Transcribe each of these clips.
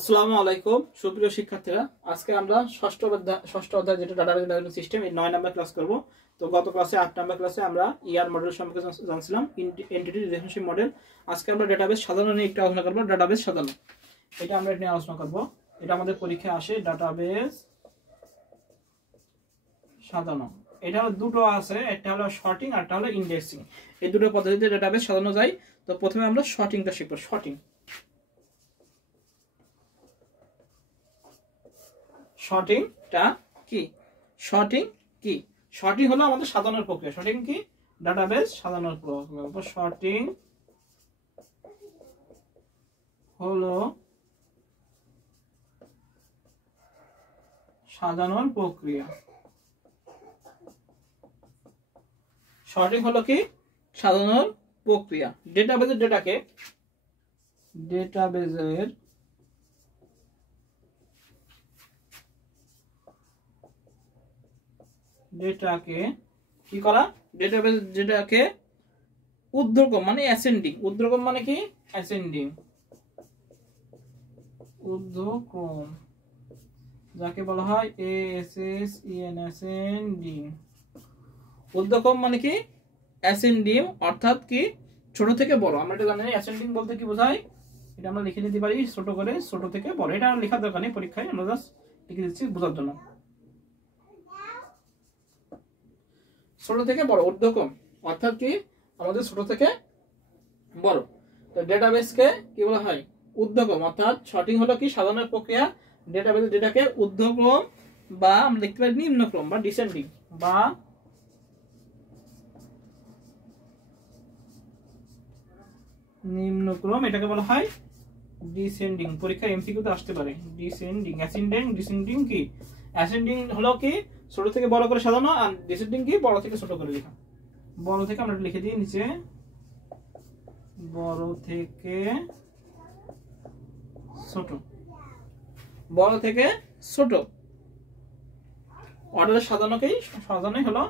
আসসালামু আলাইকুম সুপ্রিয় শিক্ষার্থীরা, আজকে আমরা ষষ্ঠ অধ্যায় যেটা ডাটাবেজ ম্যানেজমেন্ট সিস্টেম এই 9 নাম্বার ক্লাস করব। তো গত ক্লাসে 8 নাম্বার ক্লাসে আমরা ইয়ার মডেল সম্পর্কে জানছিলাম, এন্টিটি রিলেশনশিপ মডেল। আজকে আমরা ডাটাবেজ সাজানো নিয়ে একটু আলোচনা করব। ডাটাবেজ সাজানো, এটা আমরা নিয়ে আলোচনা করব। এটা আমাদের পরীক্ষায় আসে, ডাটাবেজ সাজানো। এটা হলো দুটো আছে, একটা হলো শর্টিং আর একটা হলো ইন্ডেক্সিং। এই দুটো পদ্ধতিতে ডাটাবেজ সাজানো যায়। তো প্রথমে আমরা শর্টিংটা শিখব। শর্টিংটা কি? শর্টিং হলো আমাদের সাজানোর প্রক্রিয়া। শর্টিং কি? ডাটাবেজ সাজানোর প্রক্রিয়া। শর্টিং হলো সাজানোর প্রক্রিয়া। শর্টিং হলো কি? সাজানোর প্রক্রিয়া। ডেটাবেজের ডেটাকে কি করা? ডেটাবেজ ডেটাকে ঊর্ধ্বক্রম মানে অ্যাসেন্ডিং। ঊর্ধ্বক্রম মানে কি? অ্যাসেন্ডিং। ঊর্ধ্বক্রম যাকে বলা হয় ASSEN, অ্যাসেন্ডিং। ঊর্ধ্বক্রম মানে কি? অ্যাসেন্ডিং, অর্থাৎ কি ছোট থেকে বড়। আমরা এটা জানি অ্যাসেন্ডিং বলতে কি বোঝায়, এটা আমরা লিখে নিতে পারি ছোট করে, ছোট থেকে বড়। এটা লেখার দরকার নেই, পরীক্ষায় আমরা জাস্ট লিখে দিচ্ছি বোঝার জন্য। ছোট থেকে বড় ঊর্ধ্বক্রম, অর্থাৎ কি আমাদের ছোট থেকে বড়। তো ডেটাবেসকে কি বলা হয়? ঊর্ধ্বক্রম। অর্থাৎ শর্টিং হলো কি? সাজানোর প্রক্রিয়া। ডেটাবেসের ডেটাকে ঊর্ধ্বক্রম বা আমরা লিখতে পারি নিম্নক্রম বা ডিসেন্ডিং বা নিম্নক্রম, এটাকে বলা হয় ডিসেন্ডিং। পরীক্ষা এমসিকিউ তে আসতে পারে ডিসেন্ডিং। ডিসেন্ডিং কি? অ্যাসেন্ডিং হলো কি ছোট থেকে বড় করে সাজানো, আর ডিসেন্ডিং কি বড় থেকে ছোট করে লেখা। বড় থেকে আমরা লিখে দিই নিচে, বড় থেকে ছোট। বড় থেকে ছোট অর্ডারে সাজানোই হলো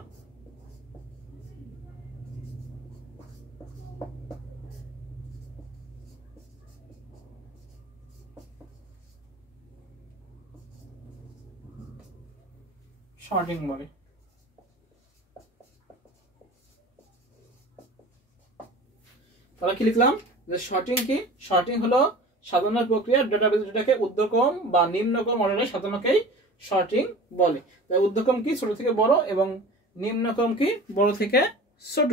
শর্টিং বলে। তাহলে কি লিখলাম? যে শর্টিং কি? শর্টিং হলো সাজানোর প্রক্রিয়া। ডেটাবেজ ডেটাকে ঊর্ধ্বক্রম বা নিম্নক্রম অর্ডারে সাজানোকেই শর্টিং বলে। তাই ঊর্ধ্বক্রম কি? ছোট থেকে বড়, এবং নিম্নক্রম কি? বড় থেকে ছোট।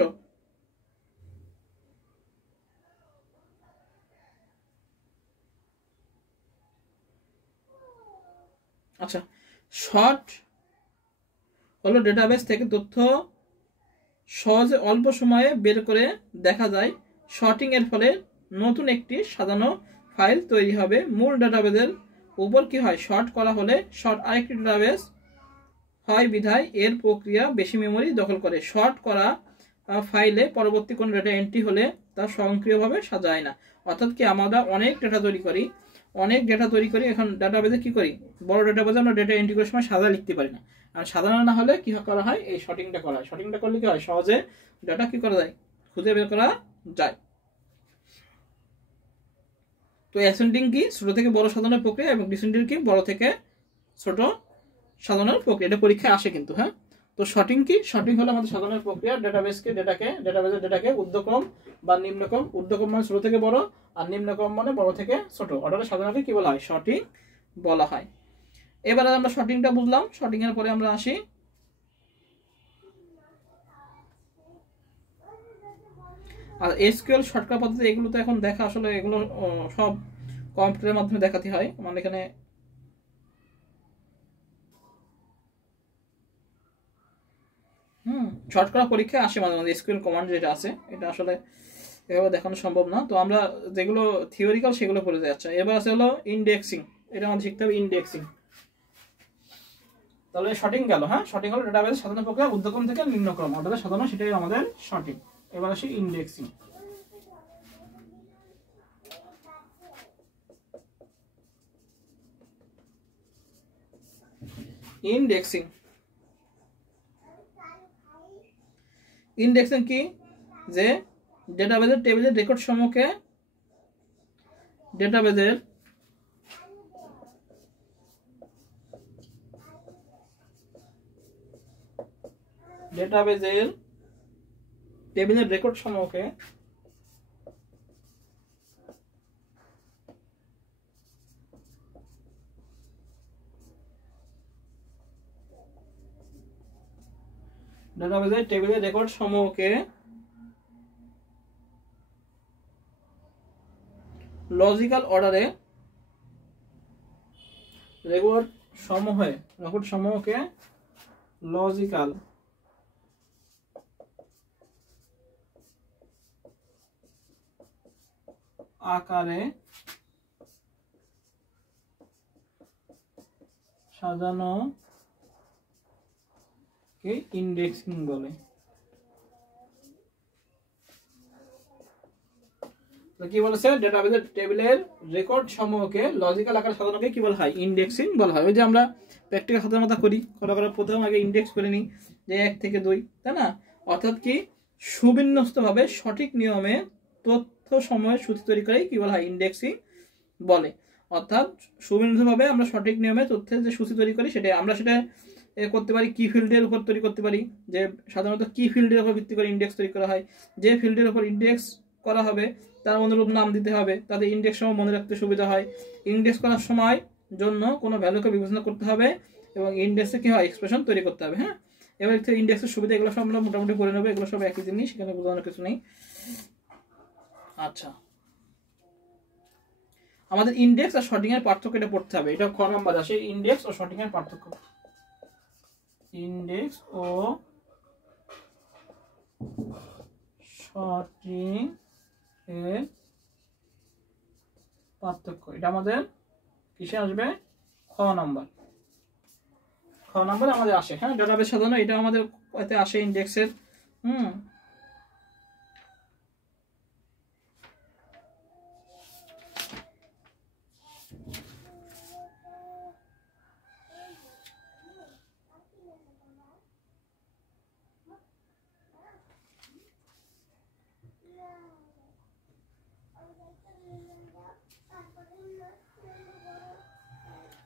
আচ্ছা, শর্ট হলো ডেটাবেস থেকে তথ্য সহজে অল্প সময়ে বের করে দেখা যায়। শর্টিং এর ফলে নতুন একটি সাজানো ফাইল তৈরি হবে। মূল ডেটাবেসের উপর কি হয়? শর্ট করা হলে শর্ট আরেকটি ডেটাবেস হয়, বিধায় এর প্রক্রিয়া বেশি মেমরি দখল করে। শর্ট করা ফাইলে পরবর্তী কোন ডেটা এন্ট্রি হলে তা স্বয়ংক্রিয়ভাবে সাজায় না। অর্থাৎ কি আমরা অনেক ডেটা তৈরি করি, এখন ডেটাবেসে কি করি? বড় ডেটাবেসে আমরা ডেটা এন্ট্রি করার সময় সাজা লিখতে পারি না। আর সাজানো না হলে কি করা হয়? এই শর্টিংটা করা হয়। শর্টিংটা করলে কি হয়? সহজে ডেটা কি করা যায়? খুঁজে বের করা যায়। তো অ্যাসেন্ডিং কি? ছোট থেকে বড় সাজানোর প্রক্রিয়া, এবং ডিসেন্ডিং কি? বড় থেকে ছোট সাজানোর প্রক্রিয়া। এটা পরীক্ষায় আসে কিন্তু। হ্যাঁ, তো শর্টিং কি? শর্টিং হলো আমাদের সাজানোর প্রক্রিয়া। ডেটাবেসের ডেটাকে ঊর্ধ্বক্রম বা নিম্নক্রম। ঊর্ধ্বক্রম মানে ছোট থেকে বড়, আর নিম্নক্রম মানে বড় থেকে ছোট অর্ডারে সাজানোকে কি বলা হয়? শর্টিং বলা হয়। এবারে আমরা শর্টিংটা বুঝলাম। শর্টিং এর পরে আমরা আসি আর এসকিউএল শর্টকাট পদ্ধতি। এগুলো তো এখন দেখা আসলে এগুলো সব কম্পিউটারের মাধ্যমে দেখাতে হয়। মানে এখানে শর্টকাট পরীক্ষায় আসে মাঝে মাঝে। এসকিউএল কমান্ড যেটা আছে, এটা আসলে এভাবে দেখানো সম্ভব না। তো আমরা যেগুলো থিওরিক্যাল সেগুলো পড়ে যাচ্ছে। এবার আছে হলো ইন্ডেক্সিং। এটা আমাদের শিখতে হবে ইন্ডেক্সিং। তাহলে শর্টিং গেল। হ্যাঁ, শর্টিং হলো ডেটাবেস সাজানোর প্রক্রিয়া, ঊর্ধ্বক্রম থেকে নিম্নক্রম অর্ডারে সাজানো, সেটাই আমাদের শর্টিং। এবার আসি ইন্ডেক্সিং। ইন্ডেক্সিং কি? যে ডেটাবেজের টেবিলের রেকর্ড সমূহকে ডেটাবেজের ডেটাবেজের টেবিলের রেকর্ড সমূহকে ডেটাবেজের টেবিলের রেকর্ড সমূহকে লজিক্যাল অর্ডারে রেকর্ড সমূহকে লজিক্যাল আকারে সাজানো কে ইন্ডেক্সিং বলে। কি বলেছে, ডেটাবেজের টেবিলের রেকর্ড সমূহকে লজিক্যাল আকারে সাজানোকে কি বলা হয়, ইন্ডেক্সিং বলা হয়। ওই যে আমরা প্র্যাকটিক্যাল সাধারণত করি, করার প্রথম আগে ইন্ডেক্স করে নিই যে 1 থেকে 2, তাই না? অর্থাৎ কি সুবিন্যস্তভাবে সঠিক নিয়মে তথ্য সময়ের সূচি তৈরি করেই কি বলা হয়, ইন্ডেক্সিং বলে। অর্থাৎ সুবিন্যস্তভাবে আমরা সঠিক নিয়মে তথ্যের যে সূচি তৈরি করি সেটা করতে পারি কি ফিল্ডের উপর তৈরি করতে পারি, যে সাধারণত কি ফিল্ডের উপর ভিত্তি করে ইন্ডেক্স তৈরি করা হয়, যে ফিল্ডের উপর ইন্ডেক্স করা হবে তার অনুরূপ নাম দিতে হবে, তাতে ইন্ডেক্স সময় মনে রাখতে সুবিধা হয়। ইন্ডেক্স করার সময় জন্য কোনো ভ্যালুকে বিবেচনা করতে হবে এবং ইন্ডেক্সে কি হয়, এক্সপ্রেশন তৈরি করতে হবে। হ্যাঁ, এবার ইন্ডেক্সের সুবিধা এগুলো সব আমরা মোটামুটি করে নেবো, এগুলো সব একই জিনিস, সেখানে বোঝানোর কিছু নেই। আচ্ছা, আমাদের ইন্ডেক্স আর শর্টিং এর পার্থক্য এটা পড়তে হবে, এটা খ নাম্বার আসে, ইন্ডেক্স ও শর্টিং এর পার্থক্য। ইন্ডেক্স ও শর্টিং এর পার্থক্য, এটা আমাদের কিসে আসবে, খ নাম্বার আমাদের আসে। হ্যাঁ, ডেটাবেস সাজানো এটা আমাদের এতে আসে ইন্ডেক্সের।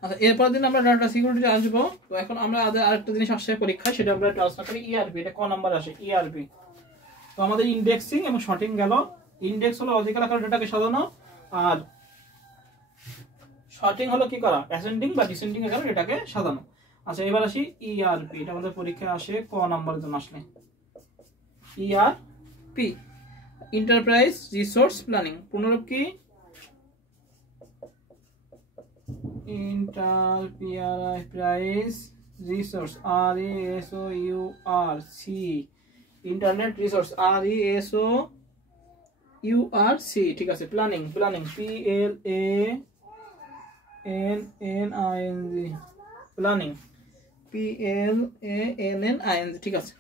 আচ্ছা, এরপর দিন আমরা ডাটা সিকিউরিটি আসবো। তো এখন আমরা আরেকটা জিনিস আসছে পরীক্ষায়, সেটা আমরা আলোচনা করি, ইআরপি। এটা ক নাম্বার আসে, ইআরপি। তো আমাদের ইন্ডেক্সিং এবং শর্টিং গেল। ইন্ডেক্স হলো লজিক্যাল আকারে ডেটাকে সাজানো, আর শর্টিং হলো কি করা, অ্যাসেন্ডিং বা ডিসেন্ডিং আকারে ডেটাকে সাজানো। আচ্ছা, এবার আসি ইআরপি। এটা আমাদের পরীক্ষায় আসে ক নাম্বারের জন্য আসলে। ERP, enterprise resource planning. পুনরূপ কি, enterprise resource, RESOURC, internet resource, RESOURC, ঠিক আছে। প্ল্যানিং, PLANNING, প্ল্যানিং, PLANNING, ঠিক আছে,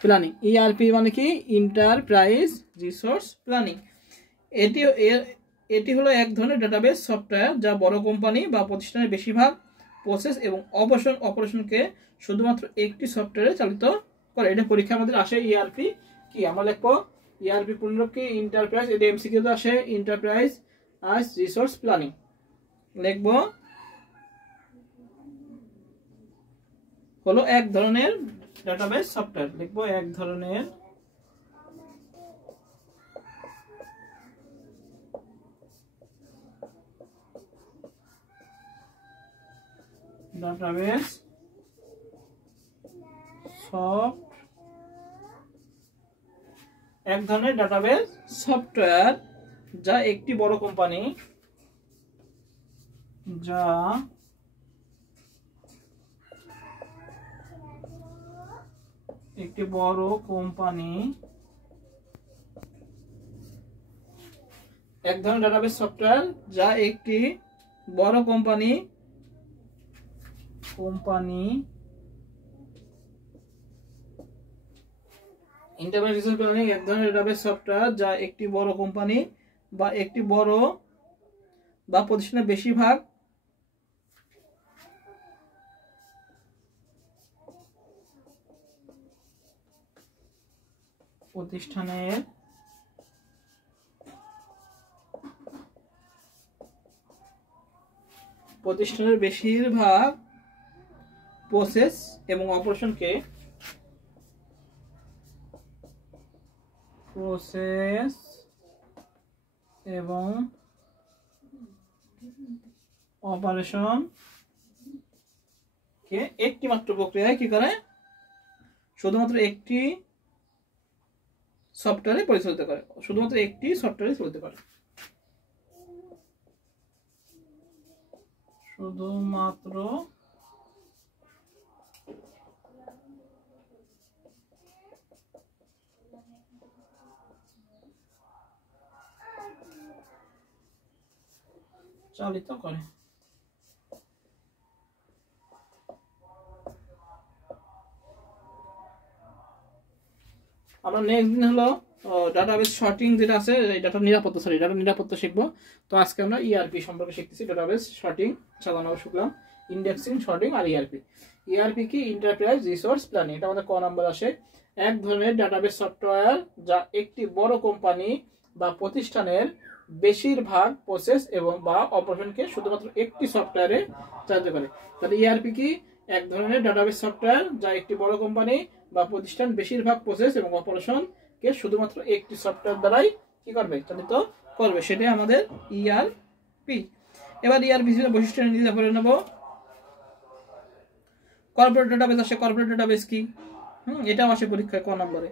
প্ল্যানিং। ইআরপি মানে কি, এন্টারপ্রাইজ রিসোর্স প্ল্যানিং। এটি হলো এক ধরনের ডেটাবেস সফটওয়্যার যা বড় কোম্পানি বা প্রতিষ্ঠানের বেশিরভাগ প্রসেস এবং অপারেশনকে শুধুমাত্র একটি সফটওয়্যারে চালিত করে। এটা পরীক্ষা আমাদের আসে। ইআরপি কি, আমরা লিখবো ইআরপি পূর্ণরূপ কি, এন্টারপ্রাইজ, এটা এমসিকিউ তে আসে, এন্টারপ্রাইজ আস রিসোর্স প্ল্যানিং। লিখবো হলো এক ধরনের ডেটাবেস সফটওয়্যার, লিখবো এক ধরনের ডাটাবেস এক ধরনের ডাটাবেস সফটওয়্যার যা একটি বড় কোম্পানি এক ধরনের ডাটাবেস সফটওয়্যার যা একটি বড় কোম্পানি ইন্টারপ্রাইজ রিসোর্স প্ল্যানিং এক ধরনের ডেটাবেস সফটওয়্যার যা একটি বড় কোম্পানি বা একটি বড় বা প্রতিষ্ঠানের বেশিরভাগ প্রতিষ্ঠানের বেশিরভাগ প্রসেস এবং অপারেশনকে প্রসেস এবং অপারেশন কে একটি মাত্র প্রক্রিয়ায় কি করে, শুধুমাত্র একটি সফটওয়্যারে পরিচালিত করে, শুধুমাত্র একটি সফটওয়্যারে চলতে পারে, শুধুমাত্র চালিত করে। আমরা নেক্সট দিন হলো ডাটাবেস শর্টিং যেটা আছে, এই ডাটা নিরাপত্তা শিখবো। তো আজকে আমরা ইআরপি সম্পর্কে শিখতেছি, ডাটাবেস শর্টিং, চালানো শিখলাম, ইন্ডেক্সিং, শর্টিং আর ইআরপি। ইআরপি কি? Enterprise resource planning. এটা আমাদের ক নাম্বার আসে। এক ধরনের ডাটাবেস সফটওয়্যার যা একটি বড় কোম্পানি বা প্রতিষ্ঠানের বেশিরভাগ প্রসেস এবং বা অপারেশনকে শুধুমাত্র একটি সফটওয়্যারে চালিত করে। তাহলে ইআরপি কি? এক ধরনের ডাটাবেস সফটওয়্যার যা একটি বড় কোম্পানি বা প্রতিষ্ঠান বেশিরভাগ প্রসেস এবং অপারেশনকে শুধুমাত্র একটি সফটওয়্যার দ্বারাই কি করবে? চালিত করবে। সেটাই আমাদের ইআরপি। এবার ইআরপি বৈশিষ্ট্য নিজে করে নেব। কর্পোরেট ডাটাবেস আসে। কর্পোরেট ডাটাবেস কি? এটাও আসে পরীক্ষায় ক নম্বরে,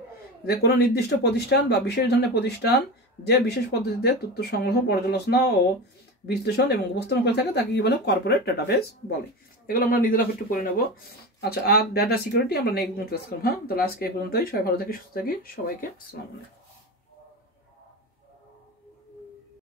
যে কোনো নির্দিষ্ট প্রতিষ্ঠান বা বিশেষ ধরনের প্রতিষ্ঠান যে বিশেষ পদ্ধতিতে তথ্য সংগ্রহ, পর্যালোচনা ও বিশ্লেষণ এবং উপস্থাপন করে থাকে তাকে কি বলে? কর্পোরেট ডাটাবেস বলে। এগুলো আমরা নিজেরা একটু করে নেব। আচ্ছা, আর ডাটা সিকিউরিটি আমরা নেক্সট ক্লাস করব। হ্যাঁ, তাহলে আজকে এই পর্যন্তই। সবাই ভালো থাকি, সুস্থ থাকি। সবাইকে আসসালামু আলাইকুম।